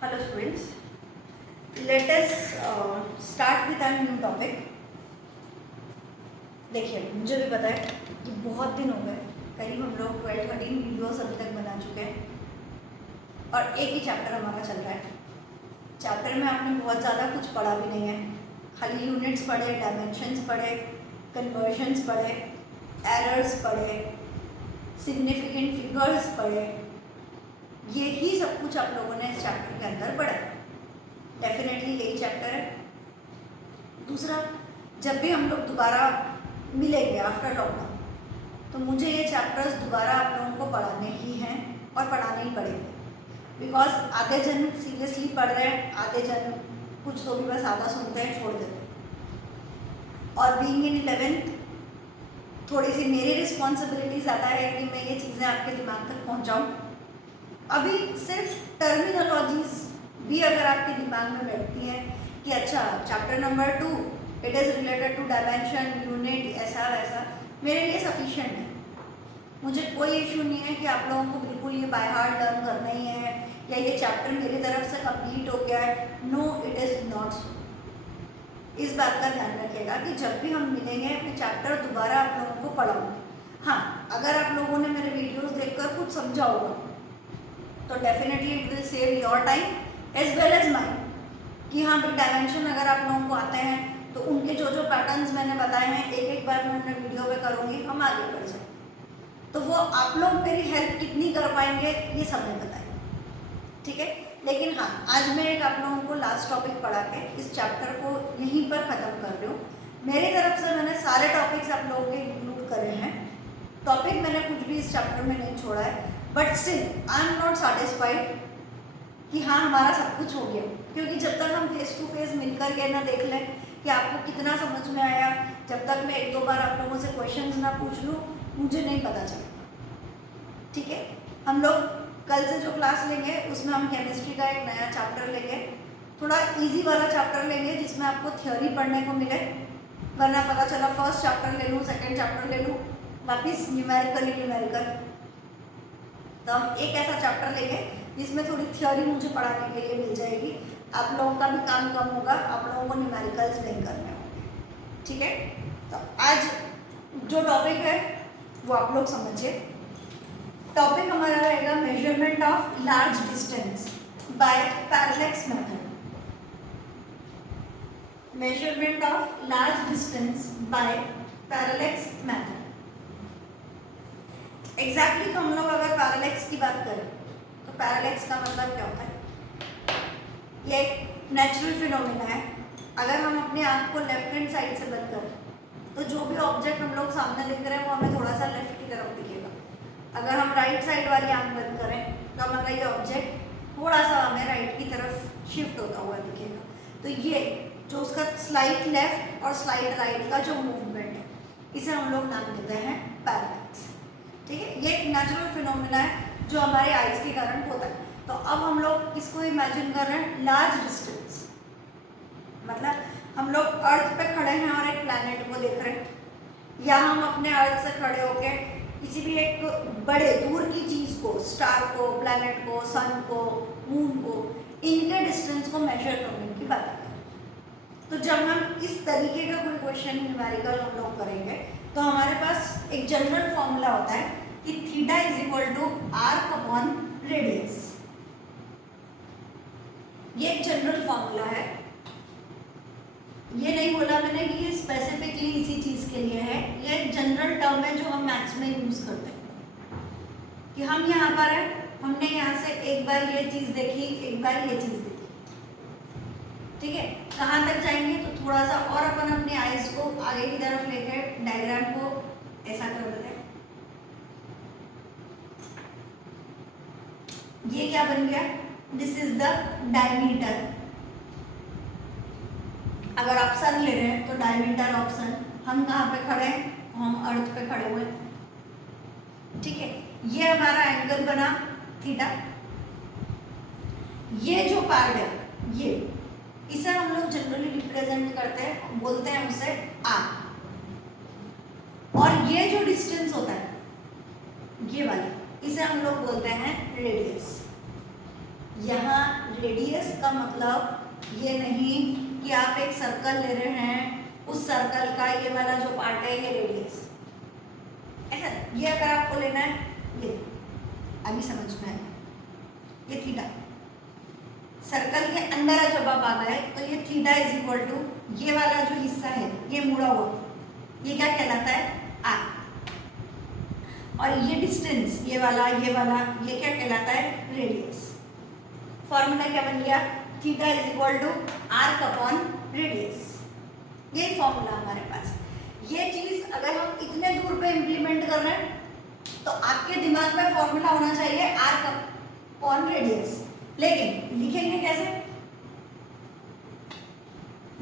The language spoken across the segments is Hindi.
Hello students, let us start with our new topic. देखिए, मुझे भी पता है कि बहुत दिन हो गए, करीब हम लोग 12-13 वीडियोस अभी तक बना चुके हैं और एक ही चैप्टर हमारा चल रहा है। चैप्टर में आपने बहुत ज़्यादा कुछ पढ़ा भी नहीं है, खाली यूनिट्स पढ़े, डायमेंशंस पढ़े, कन्वर्जन्स पढ़े, एरर्स पढ़े, सिग्निफिकेंट फिगर्स पढ़े, ये ही सब कुछ आप लोगों ने इस चैप्टर के अंदर पढ़ा। डेफिनेटली यही चैप्टर है। दूसरा, जब भी हम लोग दोबारा मिलेंगे आफ्टर लॉकडाउन, तो मुझे ये चैप्टर्स दोबारा आप लोगों को पढ़ाने ही हैं और पढ़ाने ही पड़ेंगे, बिकॉज आधे जन सीरियसली पढ़ रहे हैं, आधे जन कुछ तो भी बस आधा सुनते हैं, छोड़ देते हैं। और बीइंग इन 11th, थोड़ी सी मेरी रिस्पॉन्सिबिलिटी ज़्यादा है कि मैं ये चीज़ें आपके दिमाग तक पहुँचाऊँ। अभी सिर्फ टर्मिनोलॉजीज भी अगर आपके दिमाग में बैठती है कि अच्छा chapter number 2 it is related to dimension, unit, ऐसा वैसा, मेरे लिए सफिशिएंट है। मुझे कोई इशू नहीं है कि आप लोगों को बिल्कुल ये बाय हार्ट लर्न करना ही है या ये चैप्टर मेरी तरफ से कंप्लीट हो गया है। No, it is not so. इस बात का ध्यान रखिएगा कि जब भी हम मिलेंगे मैं चैप्टर दोबारा आप लोगों को पढ़ाऊँगी। हाँ, अगर आप लोगों ने मेरे वीडियोज़ देखकर कुछ समझा होगा तो definitely it will save your time as well as mind, कि हाँ भाई डायमेंशन अगर आप लोगों को आते हैं तो उनके जो जो पैटर्न्स मैंने बताए हैं एक एक बार मैं अपने वीडियो पे करूँगी, हम आगे बढ़ जाए। तो वो आप लोग मेरी हेल्प कितनी कर पाएंगे ये समय बताएंगे, ठीक है। लेकिन हाँ, आज मैं एक आप लोगों को लास्ट टॉपिक पढ़ा के इस चैप्टर को यहीं पर ख़त्म कर रही हूँ। मेरी तरफ से मैंने सारे टॉपिक्स आप लोगों के इंक्लूड करे हैं। टॉपिक मैंने कुछ भी इस चैप्टर में नहीं छोड़ा है, but still I am not satisfied कि हाँ हमारा सब कुछ हो गया, क्योंकि जब तक हम फेस टू फेस मिलकर के ना देख लें कि आपको कितना समझ में आया, जब तक मैं एक दो बार आप लोगों से क्वेश्चंस ना पूछ लूँ मुझे नहीं पता चलेगा, ठीक है। हम लोग कल से जो क्लास लेंगे उसमें हम केमिस्ट्री का एक नया चैप्टर लेंगे, थोड़ा इजी वाला चैप्टर लेंगे जिसमें आपको थ्योरी पढ़ने को मिले, वरना पता चला फर्स्ट चैप्टर ले लूँ, सेकेंड चैप्टर ले लूँ, वापिस न्यूमेरिकल। तो हम एक ऐसा चैप्टर लेंगे जिसमें थोड़ी थ्योरी मुझे पढ़ाने के लिए मिल जाएगी, आप लोगों का भी काम कम होगा, आप लोगों को न्यूमेरिकल्स नहीं करने होंगे, ठीक है। तो आज जो टॉपिक है वो आप लोग समझिए। टॉपिक हमारा रहेगा measurement of large distance by parallax method. Measurement of large distance by parallax method. Exactly तो हम लोग अगर पैरेलैक्स की बात करें तो पैरेलैक्स का मतलब क्या होता है? ये एक नेचुरल फिनोमिना है। अगर हम अपने आँख को लेफ्ट हैंड साइड से बंद करें तो जो भी ऑब्जेक्ट हम लोग सामने देख रहे हैं वो हमें थोड़ा सा लेफ्ट की तरफ दिखेगा। अगर हम राइट साइड वाली आँख बंद करें तो हमारा ये ऑब्जेक्ट थोड़ा सा हमें राइट की तरफ शिफ्ट होता हुआ दिखेगा। तो ये जो उसका स्लाइड लेफ्ट और स्लाइड राइट का जो मूवमेंट है इसे हम लोग नाम देते हैं पैरेलैक्स, ठीक है। ये एक नेचुरल फिनोमिना है जो हमारे आइज के कारण होता है। तो अब हम लोग इसको इमेजिन कर रहे हैं लार्ज डिस्टेंस, मतलब हम लोग अर्थ पे खड़े हैं और एक प्लैनेट को देख रहे हैं, या हम अपने अर्थ से खड़े होके किसी भी एक बड़े दूर की चीज़ को, स्टार को, प्लैनेट को, सन को, मून को, इनके डिस्टेंस को मेजर करने की बात करें। तो जब हम इस तरीके का कोई क्वेश्चन न्यूमेरिकल हम लोग करेंगे तो हमारे पास एक जनरल फॉर्मूला होता है कि theta is equal to arc upon radius. ये एक जनरल फॉर्मूला है, ये नहीं बोला मैंने कि ये स्पेसिफिकली इसी चीज के लिए है, ये एक जनरल टर्म है जो हम मैथ्स में यूज करते हैं कि हम यहाँ पर हैं, हमने यहाँ से एक बार ये चीज देखी, एक बार ये चीज देखी, ठीक है। कहाँ तक जाएंगे तो थोड़ा सा और अपन अपने आइज को आगे की तरफ लेकर डायग्राम को ऐसा कर देते हैं। ये क्या बन गया? This is the diameter. अगर आप सन ले रहे हैं तो डायमीटर ऑफ सन, हम कहाँ पे खड़े हैं? हम अर्थ पे खड़े हुए, ठीक है। ये हमारा एंगल बना थीटा। ये जो पार्ट है ये, इसे हम लोग जनरली रिप्रेजेंट करते हैं, बोलते हैं उसे आर। और ये जो डिस्टेंस होता है ये वाला, इसे हम लोग बोलते हैं रेडियस। यहाँ रेडियस का मतलब ये नहीं कि आप एक सर्कल ले रहे हैं, उस सर्कल का ये वाला जो पार्ट है ये रेडियस, ऐसा ये अगर आपको लेना है, ये अभी समझ में आएगा, ये थीटा सर्कल के अंदर जब आप आ गए तो ये थीटा इज इक्वल टू ये वाला जो हिस्सा है ये मुड़ा हुआ, ये क्या कहलाता है, आर। और ये डिस्टेंस ये वाला ये क्या कहलाता है, रेडियस। फॉर्मूला क्या बन गया, theta is equal to arc upon radius, ये फॉर्मूला हमारे पास। ये चीज अगर हम इतने दूर पे इंप्लीमेंट कर रहे हैं तो आपके दिमाग में फॉर्मूला होना चाहिए आर्क अपॉन रेडियस, लेकिन लिखेंगे कैसे,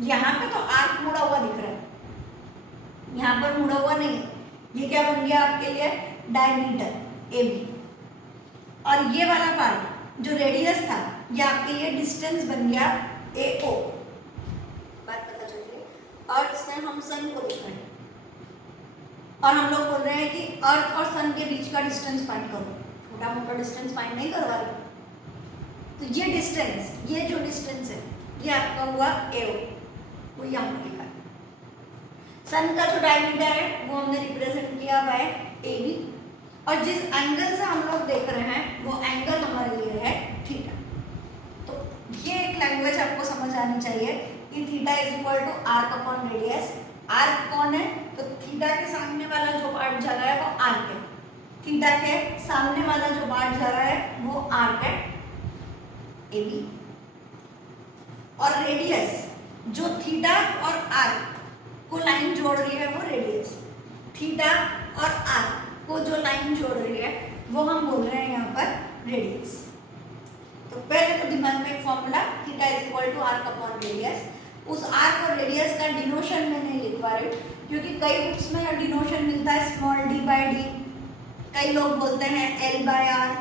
यहाँ पे तो आर्क मुड़ा हुआ दिख रहा है, यहाँ पर मुड़ा हुआ नहीं है, ये क्या बन गया आपके लिए, डायमीटर ए बी। और ये वाला पार्ट जो रेडियस था ये आपके लिए डिस्टेंस बन गया ए ओ। बात पता चल रही है। और इसमें हम सन को देख रहे हैं और हम लोग बोल रहे हैं कि अर्थ और सन के बीच का डिस्टेंस फाइंड करो, छोटा मोटा डिस्टेंस फाइंड नहीं करवा रहे। तो ये डिस्टेंस, ये जो डिस्टेंस है ये आपका हुआ ए ओ, वो यहाँ पर लिखा है। सन का जो डायमीटर है वो हमने रिप्रेजेंट किया हुआ है ए बी, और जिस एंगल से हम लोग देख रहे हैं वो एंगल हमारे लिए है थीटा। तो ये एक लैंग्वेज आपको समझ आनी चाहिए कि theta is equal to arc upon radius. Arc कौन है, तो थीटा के सामने वाला जो पार्ट जा रहा है वो आर्क है, थीटा के सामने वाला जो पार्ट जा रहा है वो आर्क है ए बी। और रेडियस जो थीटा और आर्क को लाइन जोड़ रही है वो रेडियस, थीटा और आर्क को जो लाइन जोड़ रही है वो हम बोल रहे हैं यहाँ पर रेडियस। तो पहले तो दिमाग में एक formula theta is equal to arc upon radius. उस आर्क और रेडियस का डिनोशन मैं नहीं लिखवा रही हूँ क्योंकि कई बुक्स में डिनोशन मिलता है स्मॉल डी बाय डी, कई लोग बोलते हैं एल बाय आर,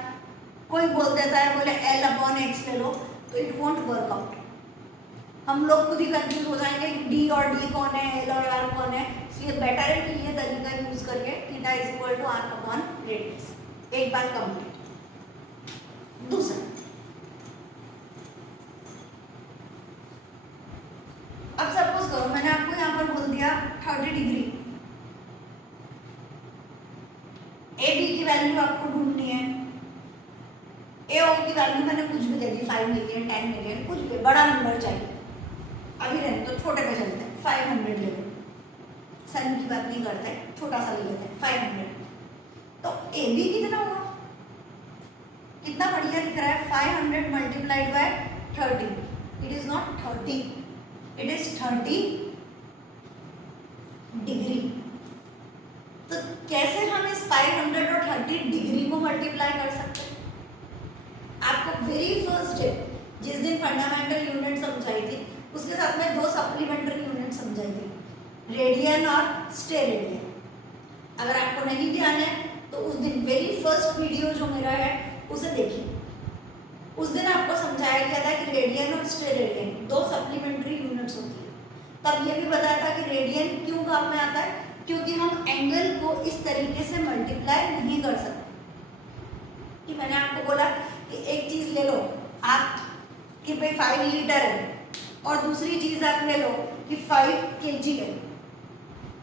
कोई बोल देता है बोले एल अपॉन एक्स ले लो, तो इट वोंट वर्क आउट। हम लोग खुद ही कंफ्यूज हो जाएंगे कि डी और डी कौन है, एल और आर कौन है। इसलिए बेटर है कि ये तरीका यूज करके theta is equal to arc upon radius, एक बार कंप्लीट। दूसरा, अब सपोज करो मैंने आपको यहाँ पर बोल दिया 30 डिग्री, ए बी की वैल्यू आपको ढूंढनी है, ए ओ की वैल्यू मैंने कुछ भी दे दी, 5 मिलियन 10 मिलियन कुछ भी, बड़ा नंबर चाहिए। अभी रहने तो छोटे पे चलते हैं, 500 ले लो, सन की बात नहीं करते, छोटा सा ले लेते हैं 500। तो ए बी कितना हुआ, कितना बढ़िया दिख रहा है, 500 multiplied by 30, it is not 30, it is 30 degree. तो कैसे हम इस 500 और 30 डिग्री को मल्टीप्लाई कर सकते हैं। आपको वेरी फर्स्ट डे जिस दिन फंडामेंटल यूनिट समझाई थी उसके साथ में 2 सप्लीमेंट्री यूनिट समझाई थी, रेडियन और स्टेरेडियन। अगर आपको नहीं ध्यान है तो उस दिन वेरी फर्स्ट वीडियो जो मेरा है उसे देखिए, उस दिन आपको समझाया गया था कि रेडियन और स्टेरेडियन 2 सप्लीमेंट्री यूनिट्स होती है। तब ये भी बताया था कि रेडियन क्यों काम में आता है, क्योंकि हम एंगल को इस तरीके से मल्टीप्लाई नहीं कर सकते। कि मैंने आपको बोला कि एक चीज ले लो आप कि भाई 5 लीटर है और दूसरी चीज आप ले लो कि 5 kg है,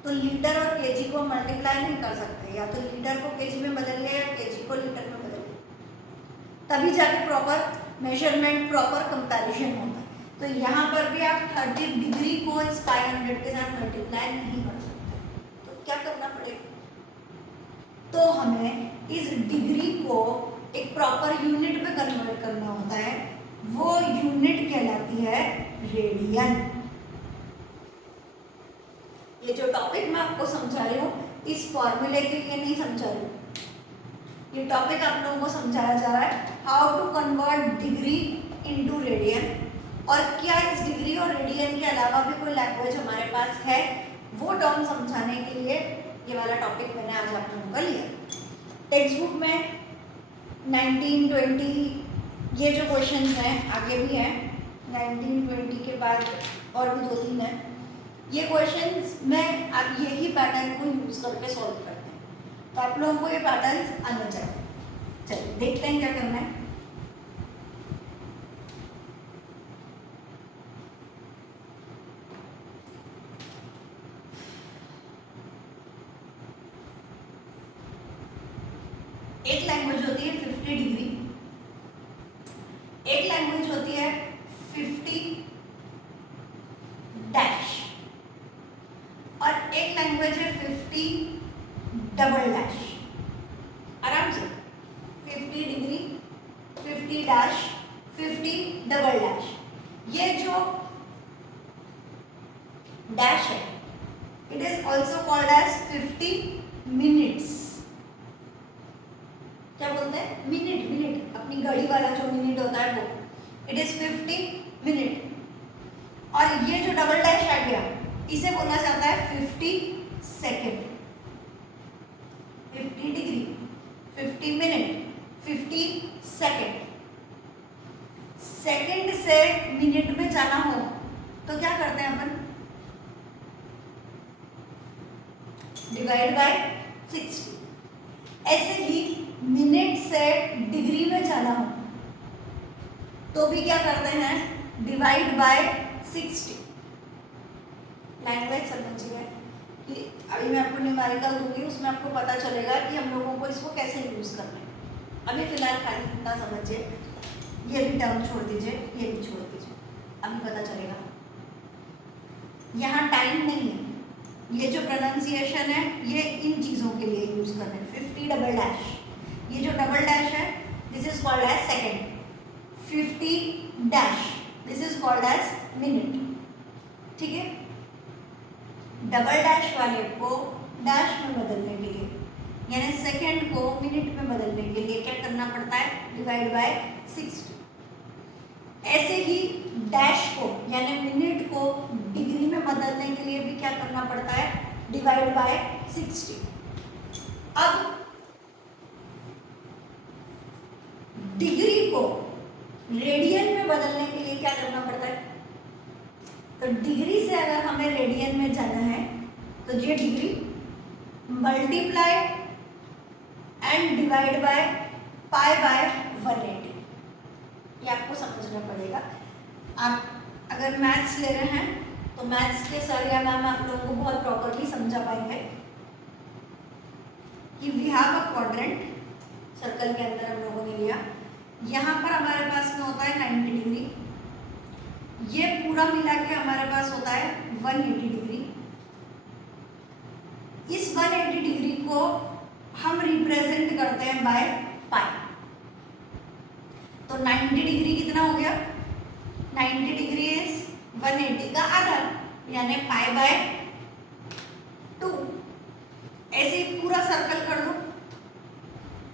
तो लीटर और केजी को मल्टीप्लाई नहीं कर सकते, या तो लीटर को केजी में बदलिए या केजी को लीटर में बदलिए, तभी जाके प्रॉपर मेजरमेंट प्रॉपर कंपैरिजन होता है। तो यहाँ पर भी आप 30 डिग्री को इस 500 के साथ मल्टीप्लाई नहीं कर सकते, तो क्या करना पड़ेगा, तो हमें इस डिग्री को एक प्रॉपर यूनिट में कन्वर्ट करना होता है, वो यूनिट कहलाती है रेडियन। ये जो टॉपिक मैं आपको समझा रही हूँ इस फॉर्मूले के लिए नहीं समझा रही हूँ, ये टॉपिक आप लोगों को समझाया जा रहा है how to convert degree into radian. और क्या इस डिग्री और रेडियन के अलावा भी कोई लैंग्वेज हमारे पास है, वो टर्म समझाने के लिए ये वाला टॉपिक मैंने आज आप लोगों का लिया। टेक्स्ट बुक में 19, 20 ये जो क्वेश्चन हैं आगे भी हैं, 19, 20 के बाद और भी 2-3 हैं। ये क्वेश्चंस में आप यही पैटर्न को यूज करके सॉल्व करते हैं, तो आप लोगों को ये पैटर्न आना चाहिए। चलिए देखते हैं क्या करना है। एक लैंग्वेज होती है 50 डिग्री, एक लैंग्वेज होती है 50 डैश, और एक लैंग्वेज है 50 डबल डैश। आराम से 50 डिग्री, 50 डैश, 50 डबल डैश। ये जो डैश है it is also called as 50 minutes. क्या बोलते हैं? मिनट, मिनट, अपनी घड़ी वाला जो मिनट होता है वो, इट इज 50 मिनट। और ये जो डबल डैश आ गया इसे बोला जाता है 50 second. 50 degree, 50 minute, 50 second. Second से मिनट में जाना हो तो क्या करते हैं अपन? Divide by 60। ऐसे ही मिनट से डिग्री में जाना हो तो भी क्या करते हैं? Divide by 60। लैंग्वेज समझिए कि अभी मैं आपको न्यूमेरिकल दूंगी, उसमें आपको पता चलेगा कि हम लोगों को इसको कैसे यूज करना है। अभी फिलहाल खाली इतना समझिए, ये भी टर्म छोड़ दीजिए, ये भी छोड़ दीजिए, अभी पता चलेगा। यहाँ टाइम नहीं है, ये जो प्रोनाउंसिएशन है ये इन चीज़ों के लिए यूज करना है। 50 डबल डैश, ये जो डबल डैश है this is called as second. 50 dash this is called as minute. ठीक है, डबल डैश वाले को डैश में बदलने के लिए, यानी सेकेंड को मिनट में बदलने के लिए क्या करना पड़ता है? Divide by 60। ऐसे ही डैश को यानी मिनट को डिग्री में बदलने के लिए भी क्या करना पड़ता है? Divide by 60। अब डिग्री को रेडियन में बदलने के लिए क्या करना पड़ता है? तो डिग्री से अगर हमें रेडियन में जाना है तो ये degree multiply and divide by pi by 180। ये आपको समझना पड़ेगा। आप अगर मैथ्स ले रहे हैं तो मैथ्स के सर या मैम आप लोगों को बहुत प्रॉपरली समझा पाएंगे कि we have a quadrant, circle के अंदर हम लोगों ने लिया, यहाँ पर हमारे पास में होता है 90 डिग्री, ये पूरा मिला के हमारे पास होता है 180 डिग्री। इस 180 डिग्री को हम रिप्रेजेंट करते हैं बाय पाई। तो 90 डिग्री कितना हो गया? 90 डिग्री इज 180 का आधा, यानी पाई बाय 2। ऐसे ही पूरा सर्कल कर लो,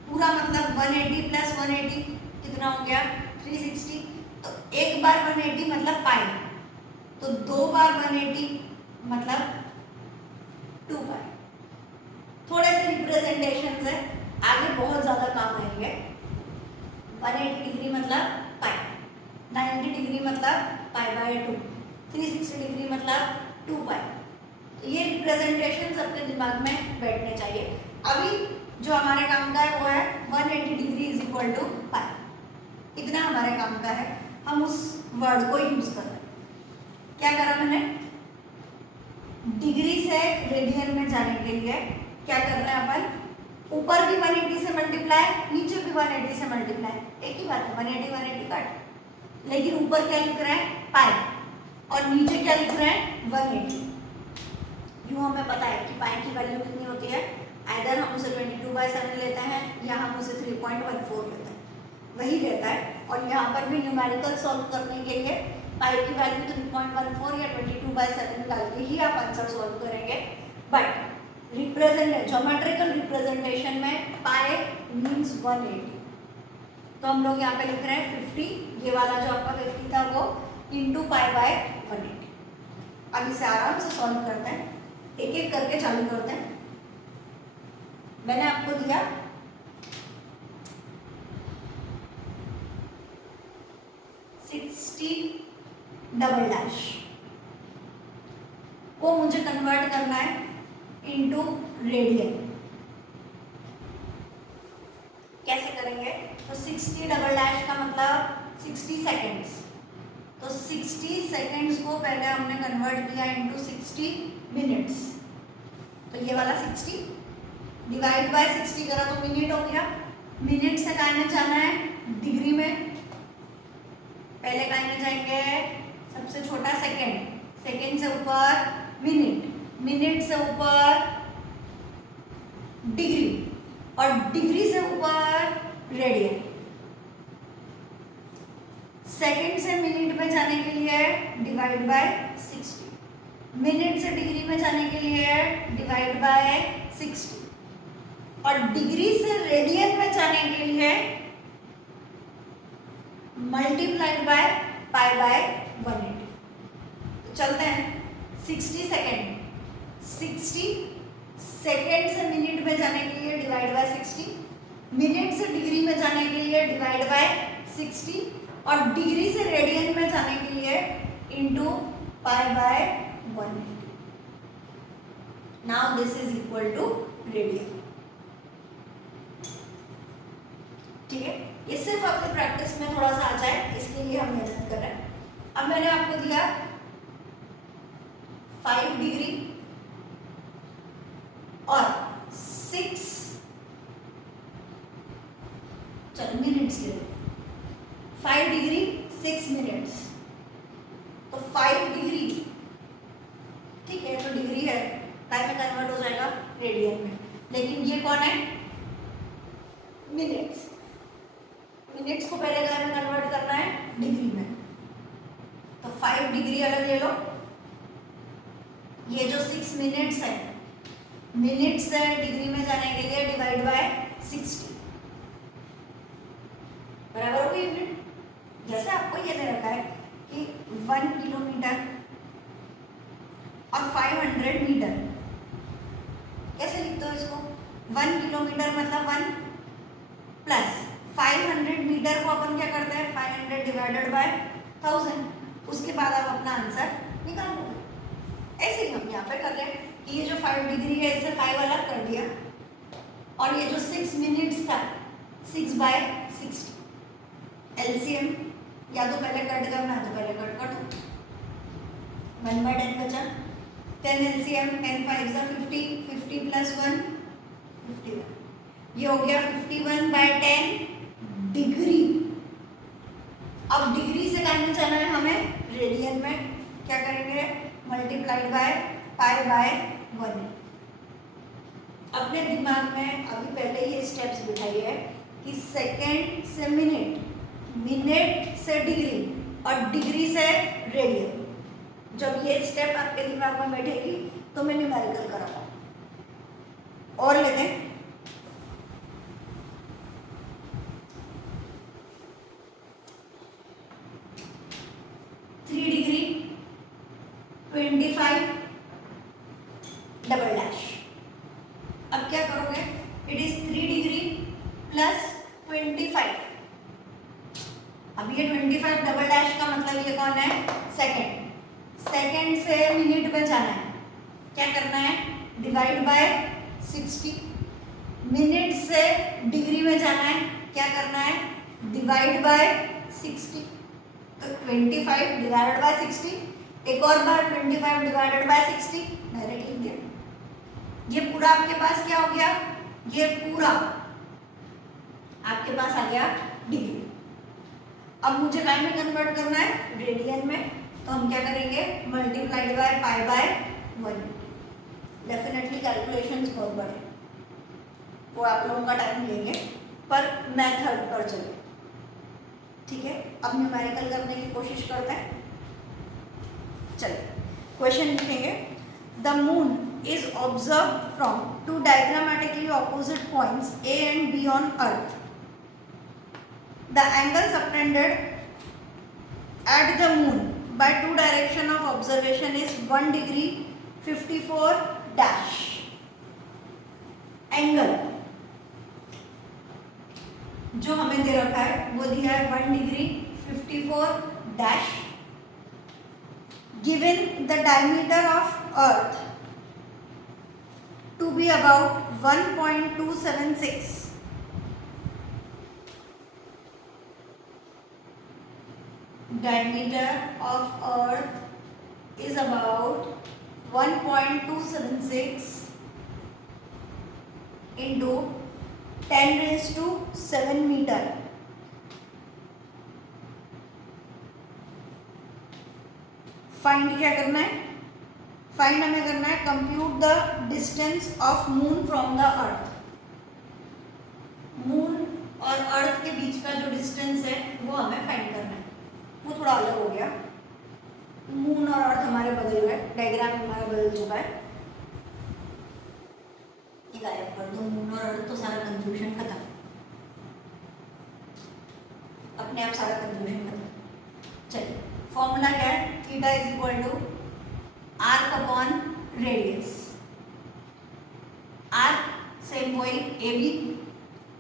पूरा मतलब 180 प्लस 180 कितना हो गया? 360। तो एक बार 180 मतलब पाई, तो दो बार 180 मतलब 2 पाई। थोड़े से रिप्रेजेंटेशन है, आगे बहुत ज़्यादा काम आएंगे। 180 डिग्री मतलब पाई, 90 डिग्री मतलब पाई बाय 2, 360 डिग्री मतलब 2 पाई। तो ये रिप्रेजेंटेशन सबके दिमाग में बैठने चाहिए। अभी जो हमारे काम का है वो है 180 डिग्री इज इक्वल टू पाई। इतना हमारे काम का है, हम उस वर्ड को यूज कर रहे हैं। क्या करा मैंने? डिग्री से रेडियन में जाने के लिए क्या कर रहे हैं अपन? ऊपर भी 180 से मल्टीप्लाई, नीचे भी 180 से मल्टीप्लाई, एक ही बात है, 180 180 कट। लेकिन ऊपर क्या लिख रहे हैं? पाई, और नीचे क्या लिख रहे हैं? 180। यूँ हमें पता है कि पाई की वैल्यू कितनी होती है, आइदर हम उसे 22/7 लेते हैं या हम उसे 3.14 लेते हैं, वही रहता है। और यहाँ पर भी न्यूमेरिकल सॉल्व करने के लिए पाई की वैल्यू 3.14 या 22/7 डाल के ही आप आंसर सॉल्व करेंगे। बट ज्योमेट्रिकल रिप्रेजेंटेशन में पाई मीन्स 180, तो हम लोग यहाँ पे लिख रहे हैं 50, ये वाला जो आपका 50 था वो इंटू पाई बाय 180। अब इसे आराम से सॉल्व करते हैं, एक एक करके चालू करते हैं। मैंने आपको दिया 60 डबल डैश को मुझे कन्वर्ट करना है इनटू रेडियन। कैसे करेंगे? तो 60 डबल डैश का मतलब 60 सेकेंड्स, तो 60 सेकेंड्स को पहले हमने कन्वर्ट किया इनटू 60 मिनट्स। तो ये वाला 60 डिवाइड बाय 60 करा तो मिनट हो गया, मिनट से काय में जाना है, डिग्री में। पहले काय में जाएंगे, सबसे छोटा सेकंड, सेकंड से ऊपर मिनट, मिनट से ऊपर डिग्री, और डिग्री से ऊपर रेडियन। सेकंड से मिनट में जाने के लिए डिवाइड बाय 60, मिनट से डिग्री में जाने के लिए डिवाइड बाय 60, और डिग्री से रेडियन में जाने के लिए मल्टीप्लाइड बाय पाई बाय 180। तो चलते हैं, 60 सेकेंड, 60 सेकेंड से मिनट में जाने के लिए डिवाइड बाय 60, मिनट से डिग्री में जाने के लिए डिवाइड बाय 60, और डिग्री से रेडियन में जाने के लिए into pi by 180। Now this is equal to radian. ठीक है, ये सिर्फ आपके प्रैक्टिस में थोड़ा सा आ जाए, इसके लिए हम मेहनत कर रहे हैं। अब मैंने आपको दिया 5 डिग्री और 6, चलो मिनट्स ले लो, 5 डिग्री 6 मिनट्स, तो 5 डिग्री, ठीक है, तो डिग्री है, टाइम में कन्वर्ट हो जाएगा रेडियन में, लेकिन ये कौन है, मिनट्स। मिनट्स को पहले क्या में कन्वर्ट करना है, डिग्री में, तो 5 डिग्री अलग ले लो, ये जो 6 मिनट्स है, मिनट से डिग्री में जाने के लिए डिवाइड बाय 60, बराबर हो गई यूनिट। जैसे आपको ये दे रखा है कि 1 किलोमीटर और 500 मीटर, कैसे लिखते हो इसको, 1 किलोमीटर मतलब 1 प्लस 500 मीटर को अपन क्या करते हैं, 500 डिवाइडेड बाय 1000, उसके बाद आप अपना आंसर निकाल लोगे। ऐसे ही हम यहाँ पे कर रहे हैं कि ये जो 5 डिग्री है इसे 5 अलग कर दिया, और ये जो 6 मिनट्स था 6 बाय 60, एलसीएम या तो पहले कट करना है तो पहले कट कर दो, 1 बाय 10 बचा, 10 एलसीएम, 10 5 जा 50, 50 प्लस 1 51, ये हो गया 51 बाय 10 डिग्री। अब डिग्री से कहाँ में जाना है हमें, रेडियन में, क्या करेंगे, मल्टीप्लाइड बाय पाई बाय 1। अपने दिमाग में अभी पहले ये स्टेप्स बिठाइए कि सेकेंड से मिनट, मिनट से डिग्री, और डिग्री से रेडियन। जब ये स्टेप आपके दिमाग में बैठेगी तो मैं न्यूमेरिकल कराऊंगा। और लेते हैं, डिग्री 25 डबल डैश। अब क्या करोगे, इट इज 3 डिग्री प्लस 25। अब ये 25 डबल डैश का मतलब ये कौन है, सेकेंड। सेकेंड से मिनट में जाना है, क्या करना है, डिवाइड बाय 60। मिनट से डिग्री में जाना है, क्या करना है, डिवाइड बाय 60। तो 25 डिवाइडेड बाय 60, एक और बार 25 डिवाइडेड बाय 60, डायरेक्ट लिख दिया। ये पूरा आपके पास क्या हो गया, ये पूरा आपके पास आ गया डिग्री। अब मुझे टाइम में कन्वर्ट करना है रेडियन में, तो हम क्या करेंगे, multiplied by pi by 1। Definitely calculations बहुत बड़े, वो आप लोगों का टाइम लेंगे, पर मेथड पर चले। ठीक है, अब न्यूमेरिकल करने की कोशिश करते हैं। चलिए क्वेश्चन लिखेंगे। The moon is observed from 2 diagrammatically opposite points A and B on Earth. The angle subtended at the moon by 2 direction of observation is 1 degree 54 dash. Angle जो हमें दे रखा है वो दिया है 1 degree 54 dash. Given the diameter of Earth to be about 1.276. Diameter of Earth is about 1.276 into 10⁷ metre. Find क्या करना है? फाइंड हमें करना है compute the distance of moon from the earth. Moon और अर्थ के बीच का जो डिस्टेंस है वो हमें फाइंड करना है। वो थोड़ा अलग हो गया, मून और अर्थ हमारे बदल गए, डायग्राम हमारा बदल चुका है। ये गायब कर दो, मून और अर्थ, तो सारा कंफ्यूजन खत्म, अपने आप सारा कंफ्यूजन खत्म। चलिए, फॉर्मूला क्या है? Theta is equal to arc upon radius. Arc same वही ए बी,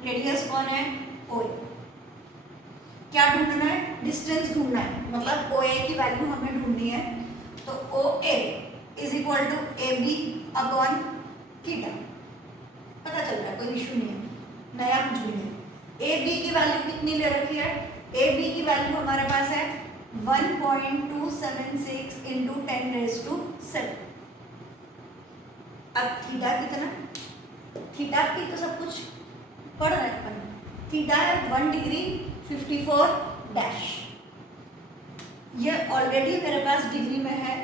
रेडियस कौन है? ओ ए। क्या ढूंढना है? डिस्टेंस ढूंढना है, मतलब ओ ए की वैल्यू हमें ढूंढनी है। तो O A is equal to A B upon theta. पता चल रहा है, कोई इशू नहीं है, नया कुछ भी नहीं। ए बी की वैल्यू कितनी ले रखी है? ए बी की वैल्यू हमारे पास है 1.276 इंटू 10⁷। अब थीटा कितना? थीटा की तो सब कुछ पढ़ रहे हैं अपन। थीटा है 1 डिग्री 54 डैश। ये ऑलरेडी मेरे पास डिग्री में है।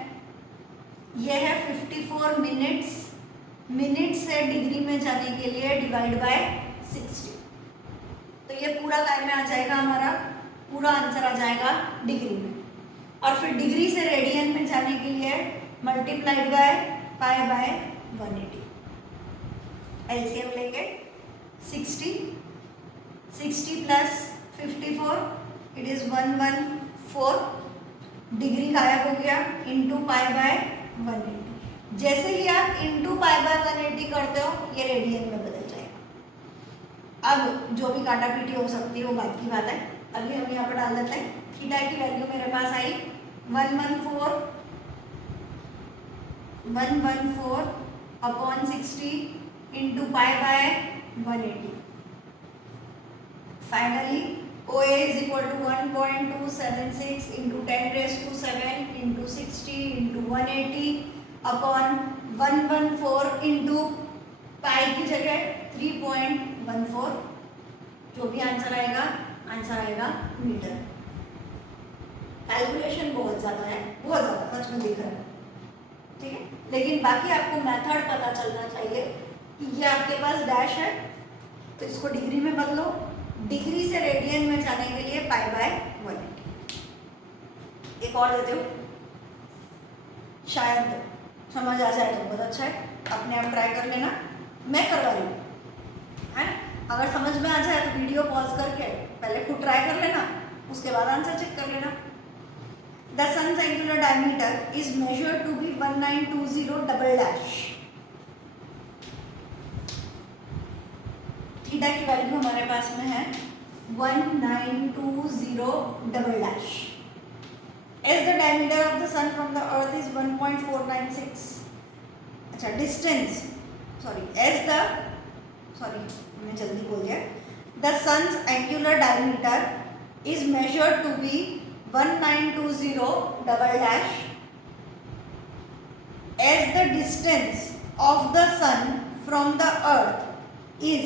ये है 54 मिनट्स। मिनट से डिग्री में जाने के लिए डिवाइड बाय 60। तो ये पूरा टाइम में आ जाएगा, हमारा पूरा आंसर आ जाएगा डिग्री में। और फिर डिग्री से रेडियन में जाने के लिए multiplied by pi by 180। LCM लेके 60 प्लस 54 इट इज 114। डिग्री गायब हो गया, इंटू पाई बाय 180। जैसे ही आप इंटू पाई बाय 180 करते हो, ये रेडियन में बदल जाएगा। अब जो भी काटा पीटी हो सकती है वो बात की बात है। अभी हम यहाँ पर डाल देते हैं। थीटा की वैल्यू मेरे पास आई 114 upon 60 into pi by 180। Finally O A is equal to 1.276 into 10⁷ into 60 into 180 upon 114 into pi की जगह 3.14। जो भी आंसर आएगा मीटर। कैलकुलेशन बहुत ज़्यादा है, बहुत ज़्यादा, सच में दिख रहा है, ठीक है। लेकिन बाकी आपको मेथड पता चलना चाहिए कि ये आपके पास डैश है तो इसको डिग्री में बदलो, डिग्री से रेडियन में जाने के लिए पाई बाय 180। एक और देते हो, शायद समझ आ जाए तो बहुत अच्छा है। अपने आप ट्राई कर लेना, मैं करवा रही हूँ, है ना। अगर समझ में आ जाए तो वीडियो पॉज करके पहले खुद ट्राई कर लेना, उसके बाद आंसर चेक कर लेना। The sun's angular diameter is measured to be 1920 double dash. Theta की वैल्यू हमारे पास में है 1920 double dash. As the diameter of the sun from the earth is 1.496। अच्छा, डिस्टेंस, मैं जल्दी बोल दिया। The sun's angular diameter is measured to be 1920 double dash as the distance of the sun from the earth is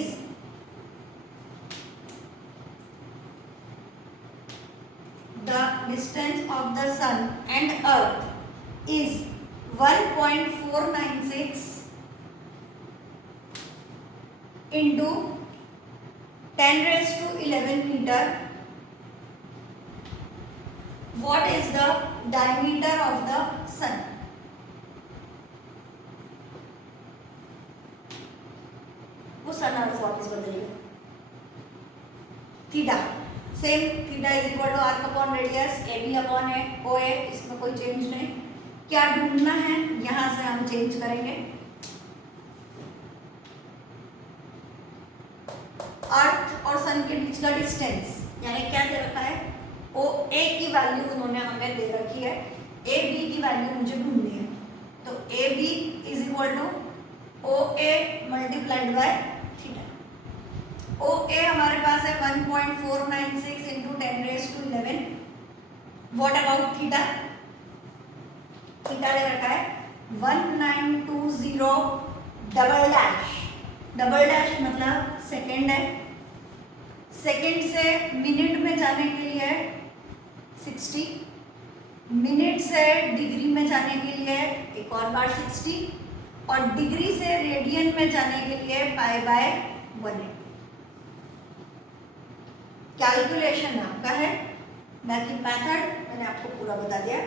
the distance of the sun and earth is 1.496 into 10⁻11 meter. What is the diameter of the sun? वो सन अर्थ वापस बदलिए। Theta same, theta is equal to arc upon radius, A B upon O A, इसमें कोई चेंज नहीं। क्या ढूंढना है, यहां से हम चेंज करेंगे। अर्थ और सन के बीच का डिस्टेंस, यानी क्या दे रखा है, ओ ए की वैल्यू उन्होंने हमें दे रखी है, ए बी की वैल्यू मुझे ढूंढनी है। तो A B is equal to O A multiplied by theta. O A हमारे पास है 1.496 into 10⁻11। What about theta? Theta दे रखा है 1920 डबल डैश। डबल डैश मतलब सेकेंड है। सेकेंड से मिनट में जाने के लिए है 60, मिनट से डिग्री में जाने के लिए है एक और बार 60, और डिग्री से रेडियन में जाने के लिए π/180। कैलकुलेशन आपका है, मैथड मैंने आपको पूरा बता दिया।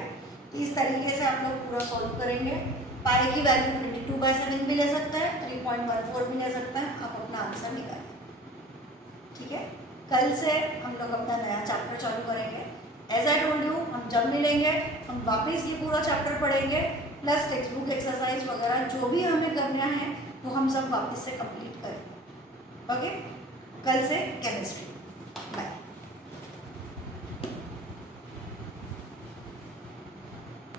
इस तरीके से आप लोग पूरा सॉल्व करेंगे। पाई की वैल्यू 22/7 भी ले सकते हैं, 3.14 भी ले सकते हैं, आप अपना आंसर निकालें। ठीक है, कल से हम लोग अपना नया चैप्टर चालू करेंगे। एज आई टोल्ड यू, हम जब मिलेंगे हम वापस ये पूरा चैप्टर पढ़ेंगे, प्लस टेक्स्ट बुक एक्सरसाइज वगैरह जो भी हमें करना है वो हम सब वापस से कंप्लीट करेंगे। ओके, कल से केमिस्ट्री।